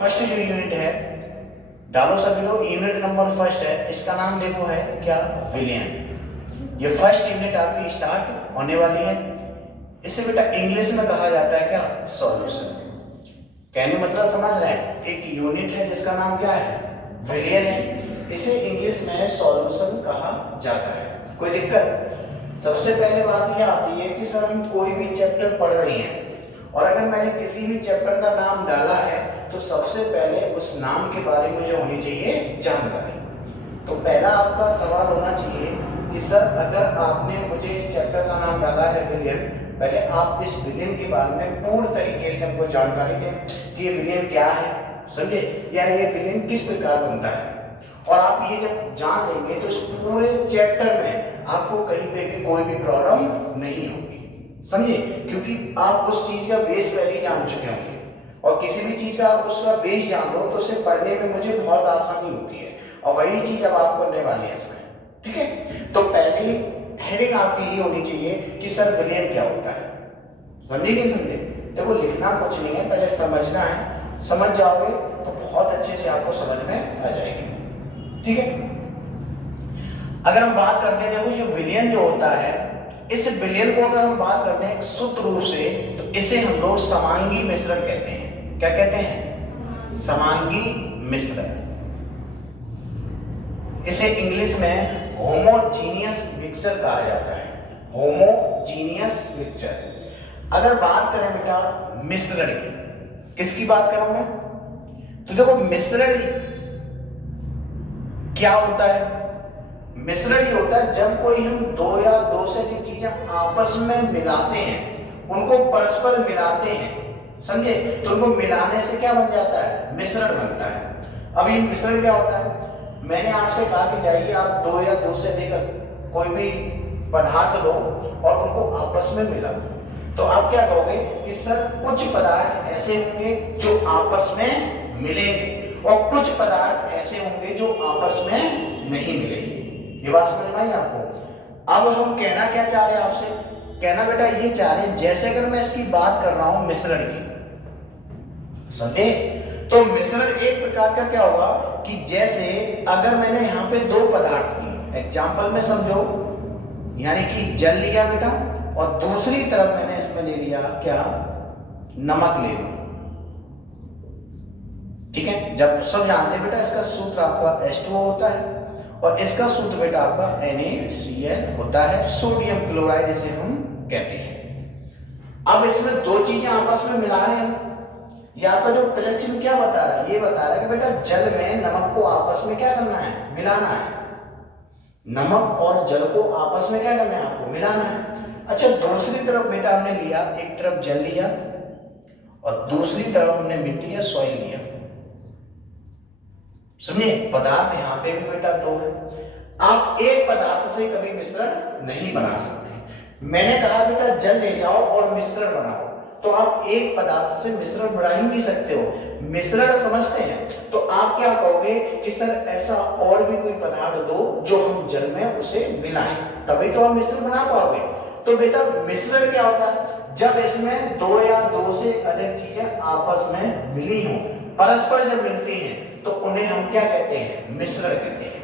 First जो unit है, डालो सभी लोग, यूनिट नंबर फर्स्ट है, इसका नाम देखो है क्या, विलियन। ये फर्स्ट यूनिट आपकी स्टार्ट होने वाली है। इसे बेटा इंग्लिश में कहा जाता है क्या, सॉल्यूशन। कहने मतलब समझ रहे हैं, एक यूनिट है जिसका नाम क्या है, विलियन है, इसे इंग्लिश में सॉल्यूशन कहा जाता है। कोई दिक्कत? सबसे पहले बात यह आती है कि सर हम कोई भी चैप्टर पढ़ रहे हैं और अगर मैंने किसी भी चैप्टर का नाम डाला है तो सबसे पहले उस नाम के बारे में जो होनी चाहिए जानकारी। तो पहला आपका सवाल होना चाहिए कि सर अगर आपने मुझे इस चैप्टर का नाम डाला है विलियन, पहले आप इस विलियन के बारे में पूर्ण तरीके से हमको जानकारी दें कि ये विलियन क्या है, समझे, या ये विलियन किस प्रकार बनता है। और आप ये जब जान लेंगे तो इस पूरे चैप्टर में आपको कहीं पे भी कोई भी प्रॉब्लम नहीं होगी, समझे, क्योंकि आप उस चीज का बेस पहले ही जान चुके होंगे। और किसी भी चीज का आप उसका बेस जान लो तो उसे पढ़ने में मुझे बहुत आसानी होती है, और वही चीज अब आप करने वाले हैं इसमें, ठीक है। तो पहली हेडिंग आपकी ये होनी चाहिए कि सर विलियन क्या होता है, समझे नहीं समझे। देखो लिखना कुछ नहीं है, पहले समझना है, समझ जाओगे तो बहुत अच्छे से आपको समझ में आ जाएगी, ठीक है। अगर हम बात करते हैं, देखो ये विलियन जो होता है, इस विलियन को अगर हम बात करते हैं शुद्ध रूप से तो इसे हम लोग समांगी मिश्रण कहते हैं। क्या कहते हैं? समांगी मिश्रण। इसे इंग्लिश में होमोजीनियस मिक्सचर कहा जाता है, होमोजीनियस मिक्सचर। अगर बात करें बेटा मिश्रण की, किसकी बात करूं मैं, तो देखो मिश्रण क्या होता है, मिश्रण ये होता है जब कोई हम दो या दो से अधिक चीजें आपस में मिलाते हैं, उनको परस्पर मिलाते हैं, समझे, तो उनको मिलाने से क्या बन जाता है, मिश्रण बनता है। अब ये मिश्रण क्या होता है, मैंने आपसे कहा कि जाइए आप दो या दो से अधिक कोई भी पदार्थ लो और उनको आपस में मिला दो, तो आप क्या कहोगे कि सर कुछ पदार्थ ऐसे होंगे जो आपस में मिलेंगे और कुछ पदार्थ ऐसे होंगे जो आपस में नहीं मिलेंगे। ये बात समझ में आई आपको? अब हम कहना क्या चाह रहे हैं आपसे, कहना बेटा ये चाह रहे हैं जैसे अगर मैं इसकी बात कर रहा हूं मिश्रण की, समझे, तो मिश्रण एक प्रकार का क्या होगा कि जैसे अगर मैंने यहाँ पे दो पदार्थ लिए, एग्जाम्पल में समझो, यानी कि जल लिया बेटा और दूसरी तरफ मैंने इसमें ले लिया क्या, नमक ले लो, ठीक है। जब सब जानते हैं बेटा इसका सूत्र आपका H2O होता है और इसका सूत्र बेटा आपका NaCl होता है, सोडियम क्लोराइड इसे हम कहते हैं। अब इसमें दो चीजें आपस में मिला रहे हैं, ये आपका जो प्लस चिन्ह क्या बता रहा है, ये बता रहा है कि बेटा जल में नमक को आपस में क्या करना है, मिलाना है। नमक और जल को आपस में क्या करना है, आपको मिलाना है। अच्छा दूसरी तरफ बेटा हमने लिया, एक तरफ जल लिया और दूसरी तरफ हमने मिट्टी या सॉइल लिया, समझे, पदार्थ यहाँ पे भी बेटा दो है। आप एक पदार्थ से कभी मिश्रण नहीं बना सकते। मैंने कहा बेटा जल ले जाओ और मिश्रण बनाओ, तो आप एक पदार्थ से मिश्रण बना ही नहीं सकते हो। मिश्रण समझते हैं तो आप क्या कहोगे कि सर ऐसा और भी कोई पदार्थ दो जो हम जल में उसे मिलाएं, तभी तो आप मिश्रण बना पाओगे। तो बेटा मिश्रण क्या होता है, जब इसमें दो या दो से अधिक चीजें आपस में मिली हों, परस्पर जब मिलती हैं तो उन्हें हम क्या कहते हैं, मिश्रण कहते हैं।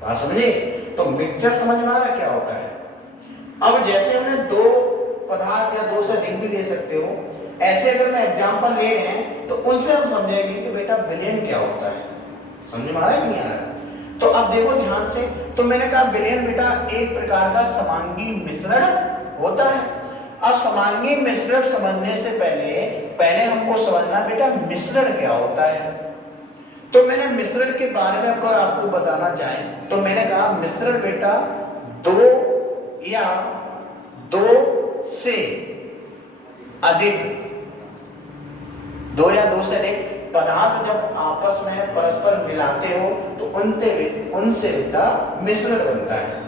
बात समझे? तो मिक्सचर समझ में आ रहा क्या होता है। अब जैसे हमने दो पदार्थ या दो से अधिक भी ले सकते हो, ऐसे अगर मैं एग्जांपल ले रहे हैं तो उनसे हम समझेंगे कि बेटा विलियन क्या होता है। समझ में आ रहा है कि नहीं आ रहा? तो अब देखो ध्यान से, तो मैंने कहा विलियन बेटा एक प्रकार का समांगी मिश्रण होता है। अब समांगी मिश्रण समझने से पहले हमको समझना बेटा मिश्रण क्या होता है। तो मैंने मिश्रण के बारे में अगर आपको बताना चाहें तो मैंने कहा मिश्रण बेटा दो या दो से अधिक, दो या दो से अधिक पदार्थ जब आपस में परस्पर मिलाते हो तो उनसे बेटा मिश्रण बनता है।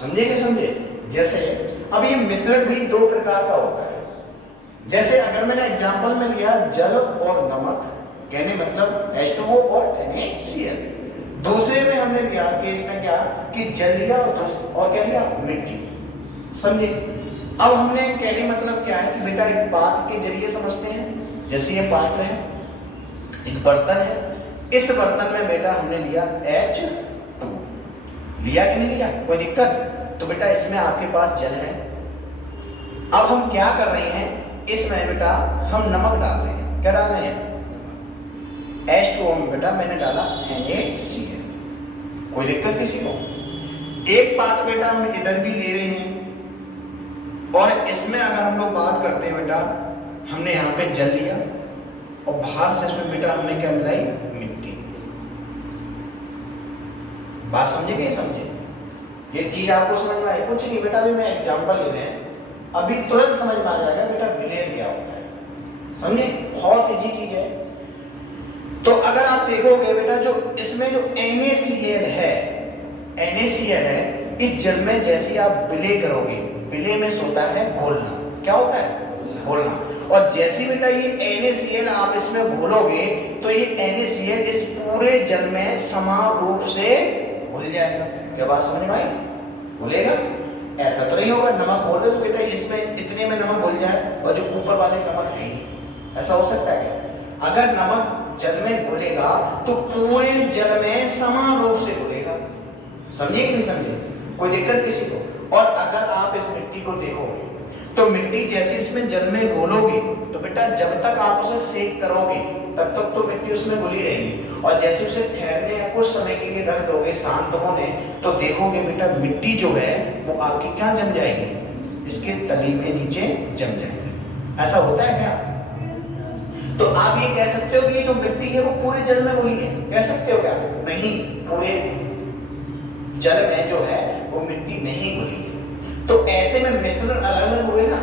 समझे कि समझे? जैसे अब ये मिश्रण भी दो प्रकार का होता है। जैसे अगर मैंने एग्जांपल में लिया जल और नमक, कहने मतलब H2O और NaCl। दूसरे में हमने लिया केस में क्या कि जल लिया और क्या लिया, मिट्टी, समझे। अब हमने कहने मतलब क्या है कि बेटा एक पात्र के जरिए समझते हैं, जैसे ये पात्र है, एक बर्तन है, इस बर्तन में बेटा हमने लिया H2, लिया कि नहीं लिया, कोई दिक्कत? तो बेटा इसमें आपके पास जल है। अब हम क्या कर रहे हैं, इसमें बेटा हम नमक डाल रहे हैं। क्या डाल रहे हैं? H2O में बेटा मैंने डाला NaCl। कोई दिक्कत किसी को? एक बात बेटा हम इधर भी ले रहे हैं, और इसमें अगर हम लोग बात करते हैं बेटा, हमने यहाँ पे जल लिया और बाहर से इसमें बेटा हमने क्या मिलाई? मिट्टी। बात समझे कि नहीं समझे? ये चीज आपको समझ में आई? कुछ नहीं बेटा, अभी मैं एग्जांपल ले रहे हैं, अभी तुरंत समझ में आ जाएगा बेटा विलेन क्या होता है। समझे? बहुत इजी चीज है। तो अगर आप देखोगे बेटा, जो इसमें जो NaCl है, NaCl है, इस जल में जैसे आप विलय करोगे, विलय में होता है घोलना। क्या होता है? घोलना। और जैसे बेटा ये NaCl आप इसमें घोलोगे तो ये NaCl इस पूरे जल में समान रूप से घुल जाएगा। क्या बात समझ में आई? घुलेगा? ऐसा तो नहीं होगा नमक घोल दो तो बेटा इसमें इतने में नमक घुल जाए और जो ऊपर वाले नमक है, ऐसा हो सकता है क्या? अगर नमक जल में घुलेगा तो पूरे जल में समान रूप से घुलेगा। समझिए कि नहीं समझे? कोई दिक्कत किसी को? और अगर आप इस मिट्टी को देखोगे तो मिट्टी जैसे इसमें जल में घोलोगे तो बेटा जब तक आप उसे सेक करोगे तब तक तो मिट्टी उसमें घुली रहेगी, और जैसे उसे ठहरने या कुछ समय के लिए रख दोगे शांत होने, तो देखोगे बेटा मिट्टी जो है वो आपकी क्या जम जाएगी? इसके तली में नीचे जम जाएगी। ऐसा होता है क्या? तो आप ये कह सकते हो कि ये जो मिट्टी है वो पूरे जल में घुली है, कह सकते हो क्या? नहीं, पूरे जल में जो है वो मिट्टी नहीं घुली है। तो ऐसे में मिश्रण अलग अलग हुए ना।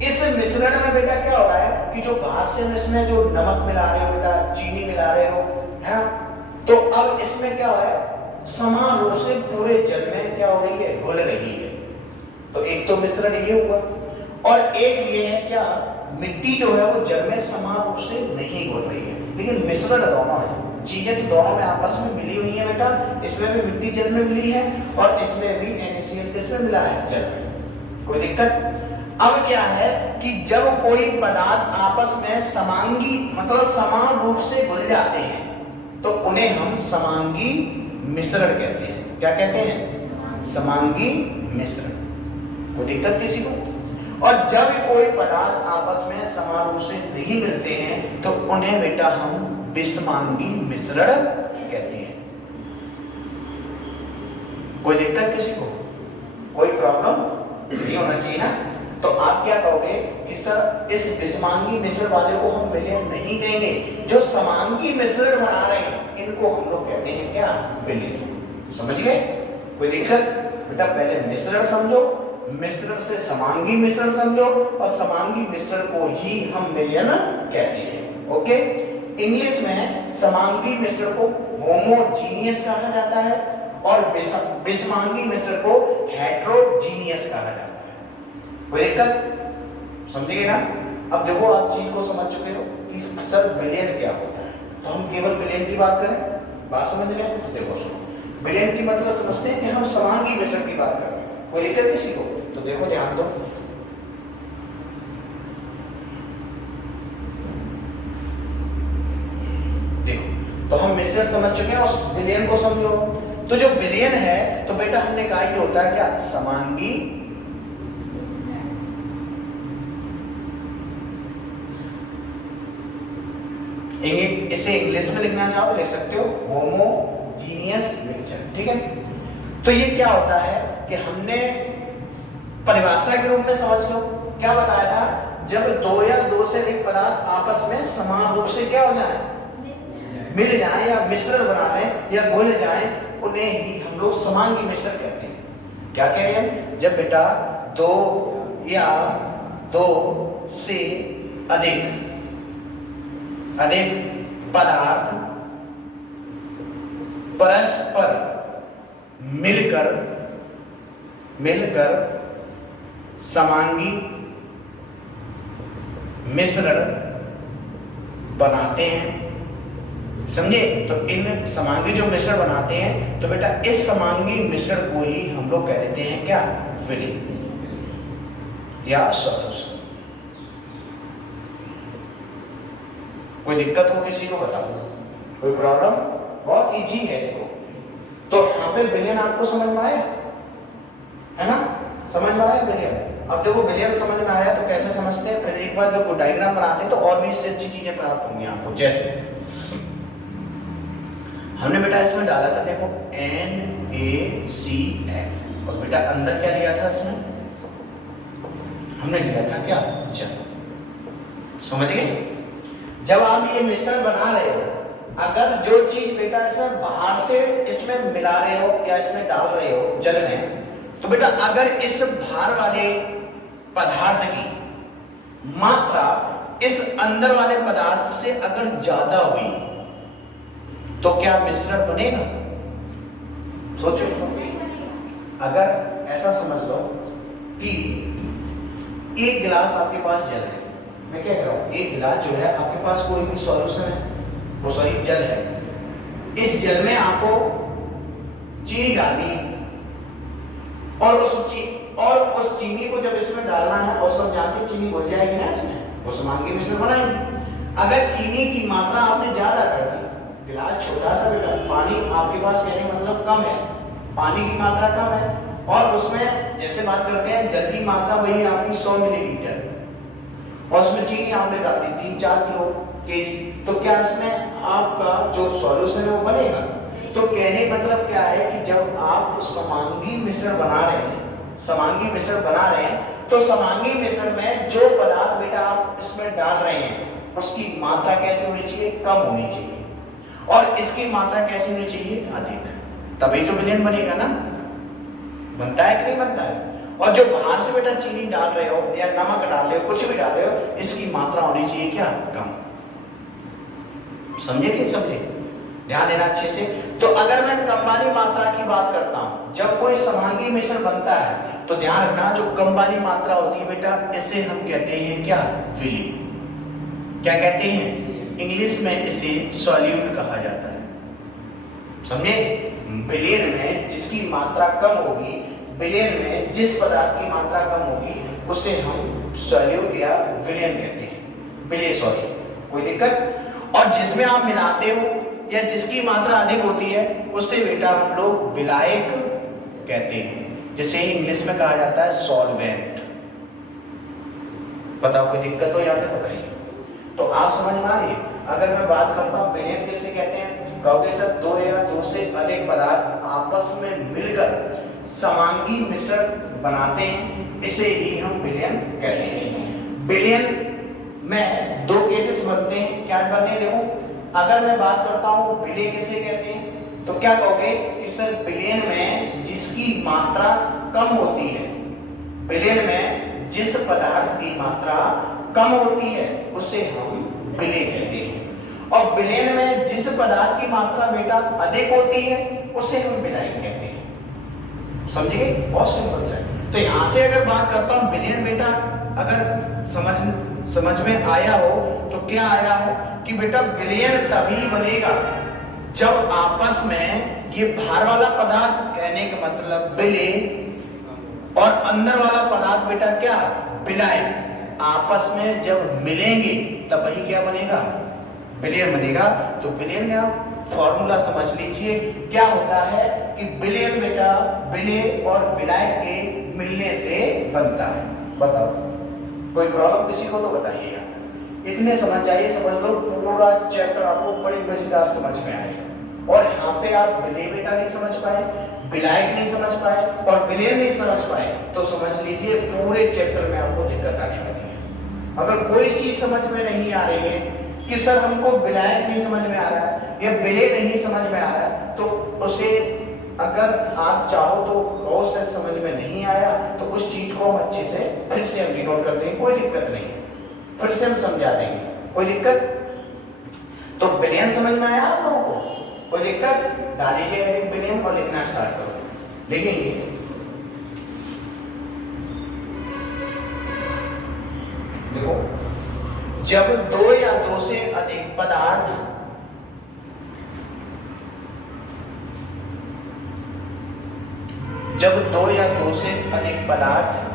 इस मिश्रण में बेटा क्या हो रहा है कि जो बाहर से हम इसमें जो नमक मिला रहे हो बेटा, चीनी मिला रहे हो, है ना, तो अब इसमें क्या हो है, समान रूप से पूरे जल में क्या हो रही है? घुल रही है। तो एक तो मिश्रण ये हुआ, और एक ये है क्या, मिट्टी जो है वो जल में समान रूप से नहीं घुल रही है, लेकिन मिश्रण दोनों है। चीजें तो दोनों में आपस में मिली हुई है बेटा, इसमें भी मिट्टी जल में मिली है और इसमें भी NaCl किसमें मिला है? जल में। कोई दिक्कत? अब क्या है कि जब कोई पदार्थ आपस में समांगी मतलब समान रूप से घुल जाते हैं तो उन्हें हम समांगी मिश्रण कहते हैं। क्या कहते हैं? समांगी मिश्रण। कोई दिक्कत किसी को? और जब कोई पदार्थ आपस में समान रूप से नहीं मिलते हैं तो उन्हें बेटा हम विषमांगी मिश्रण कहते हैं। कोई दिक्कत किसी को? कोई प्रॉब्लम नहीं होना चाहिए ना। तो आप क्या कहोगे कि सर इस विषमांगी मिश्रण वाले को हम विलयन नहीं कहेंगे, जो समांगी मिश्रण बना रहे हैं इनको हम लोग कहते हैं क्या? विलयन। समझ गए? कोई दिक्कत? बेटा पहले मिश्रण समझो, मिश्रण से समांगी मिश्रण समझो, और समांगी मिश्रण को ही हम विलयन कहते हैं। ओके? इंग्लिश में समांगी मिश्रण को होमोजीनियस कहा जाता है और विषमांगी मिश्रण को हेटेरोजीनियस कहा जाता है। कोई दिक्कत? समझिए ना। अब देखो आप चीज को समझ चुके हो कि सर विलयन क्या होता है, तो हम केवल विलयन की बात करें, बात समझ गए? तो देखो सुनो, विलयन की मतलब समझते हैं कि हम समांगी मिश्रण की बात कर रहे हैं। कोई दिक्कत किसी को? तो देखो ध्यान दो, देखो तो हम मिश्रण समझ चुके हैं, उस विलयन को समझो। तो जो विलयन है तो बेटा हमने कहा ये होता है क्या? समांगी। इसे इंग्लिश में लिखना चाहो तो लिख सकते हो होमोजीनियस मिक्सचर। ठीक है? तो ये क्या होता है कि हमने परिभाषा के रूप में समझ लो क्या बताया था, जब दो या दो से अधिक पदार्थ आपस में समान रूप से क्या हो जाए? मिल जाए या मिश्रण बना लें या घुल जाए, उन्हें ही हम लोग समांगी मिश्रण कहते हैं। क्या कह रहे हैं? जब बेटा दो या दो से अधिक पदार्थ परस्पर मिलकर समांगी मिश्रण बनाते हैं। समझे? तो इन समांगी जो मिश्रण बनाते हैं तो बेटा इस समांगी मिश्रण को ही हम लोग कह देते हैं क्या? विलयन या सॉल्यूशन। कोई दिक्कत हो किसी को बताओ, कोई प्रॉब्लम? बहुत इजी है देखो। तो यहाँ पे बिलियन आपको समझ में आया है ना, समझ में आया बिलियन। अब देखो बिलियन समझ में आया तो कैसे समझते हैं, फिर एक बार देखो डायग्राम बनाते हैं तो और भी इससे अच्छी चीजें प्राप्त होंगी आपको। जैसे हमने बेटा इसमें डाला था देखो NaCl, और बेटा अंदर क्या लिया था इसमें, हमने लिया था क्या, जल। समझ गए? जब आप ये मिश्रण बना रहे हो, अगर जो चीज बेटा इसमें बाहर से इसमें मिला रहे हो या इसमें डाल रहे हो जल में, तो बेटा अगर इस भार वाले पदार्थ की मात्रा इस अंदर वाले पदार्थ से अगर ज्यादा हुई तो क्या मिश्रण बनेगा? सोचो। अगर ऐसा समझ लो कि एक गिलास आपके पास जल है, मैं क्या कह रहा हूं, एक गिलास जो है आपके पास कोई भी सॉल्यूशन है, वो सॉरी जल है, इस जल में आपको चीनी डालनी है और उस चीनी को जब इसमें डालना है, और सब जानते हैं चीनी घुल जाएगी ना इसमें, वो समांगी मिश्रण बनाएंगे। अगर चीनी की मात्रा आपने ज्यादा कर दी, गिलास छोटा सा बेटा, पानी आपके पास कहने मतलब कम है, पानी की मात्रा कम है, और उसमें जैसे बात करते हैं जल की मात्रा वही आपकी 100 मिलीलीटर, और उसमें चीनी आपने डाल दी 3-4 किलो केजी, तो क्या इसमें आपका जो सॉल्यूशन है वो बनेगा? तो कहने का मतलब क्या है कि जब आप समांगी मिश्रण बना रहे हैं, समांगी मिश्रण बना रहे हैं, तो समांगी मिश्रण में जो पदार्थ बेटा आप इसमें डाल रहे हैं उसकी मात्रा कैसे होनी चाहिए? कम होनी चाहिए, और इसकी मात्रा कैसी होनी चाहिए? अधिक, तभी तो विलयन बनेगा ना। बनता है कि नहीं बनता है? और जो बाहर से बेटा चीनी डाल रहे हो या नमक डाल रहे हो, कुछ भी डाल रहे हो, इसकी मात्रा होनी चाहिए क्या? कम। समझे कि समझे? ध्यान देना अच्छे से। तो अगर मैं कम वाली मात्रा की बात करता हूं, जब कोई समांगी मिश्रण बनता है तो ध्यान रखना, जो कम वाली मात्रा होती है बेटा, इसे हम कहते हैं क्या? विलयन। क्या कहते हैं? इंग्लिश में इसे सॉल्यूट कहा जाता है। समझे? विलयन में जिसकी मात्रा कम होगी, विलयन में जिस पदार्थ की मात्रा कम होगी, उसे हम सॉल्यूट या विलयन कहते हैं, विलय सॉरी। कोई दिक्कत? और जिसमें आप मिलाते हो या जिसकी मात्रा अधिक होती है, उसे बेटा हम लोग विलायक कहते हैं, जिसे इंग्लिश में कहा जाता है सॉल्वेंट। बताओ कोई दिक्कत हो या फिर बताइए। तो आप समझ में आ रही है? अगर मैं बात करता हूं विलयन किसे कहते हैं, कहोगे सर दो या दो से अधिक पदार्थ आपस में मिलकर समांगी मिश्रण बनाते हैं, इसे ही हम विलयन कहते हैं। विलयन में दो केसेस बनते हैं, क्या बनते हैं? देखो, अगर मैं बात करता हूं विलय किसे कहते हैं, तो क्या कहोगे कि सर विलयन में जिसकी मात्रा कम होती है, विलयन में जिस पदार्थ की मात्रा कम होती है उसे हम विलय कहते हैं, और विलयन में जिस पदार्थ की मात्रा बेटा अधिक होती है उसे हम विलायक कहते हैं। समझिए? बहुत सिंपल सा है। तो यहां से अगर बात करता हूं विलयन बेटा, अगर समझ में आया हो तो क्या आया है कि बेटा विलयन तभी बनेगा जब आपस में ये बाहर वाला पदार्थ, कहने का मतलब विलय, और अंदर वाला पदार्थ बेटा क्या? विलायक, आपस में जब मिलेंगे तब वही क्या बनेगा? विलयन बनेगा। तो विलयन का फॉर्मूला समझ लीजिए, क्या होता है कि विलयन बेटा विलय और विलायक के मिलने से बनता है। बताओ कोई प्रॉब्लम किसी को तो बताइए। इतने समझ जाइए, समझ लो पूरा चैप्टर आपको बड़े मजेदार समझ में आएगा। और यहाँ पे आप विलय बेटा नहीं समझ पाए, विलायक नहीं समझ पाए और विलयन नहीं समझ पाए, तो समझ लीजिए पूरे चैप्टर में आपको दिक्कत आने वाली है। अगर कोई चीज समझ में नहीं आ रही है कि सर हमको विलायक नहीं समझ में आ रहा है या विलय नहीं समझ में आ रहा है, तो उसे अगर आप चाहो तो गौर से समझ में नहीं आया तो उस चीज को हम अच्छे से फिर से हम रिकॉर्ड कर देंगे, कोई दिक्कत नहीं है, फिर से हम समझा देंगे, कोई दिक्कत। तो विलयन समझ में आया आप लोगों को? कोई दिक्कत? डालीजिए हेडिंग विलयन और लिखना स्टार्ट करो। लिखेंगे देखो, जब दो या दो से अधिक पदार्थ जब दो या दो से अधिक पदार्थ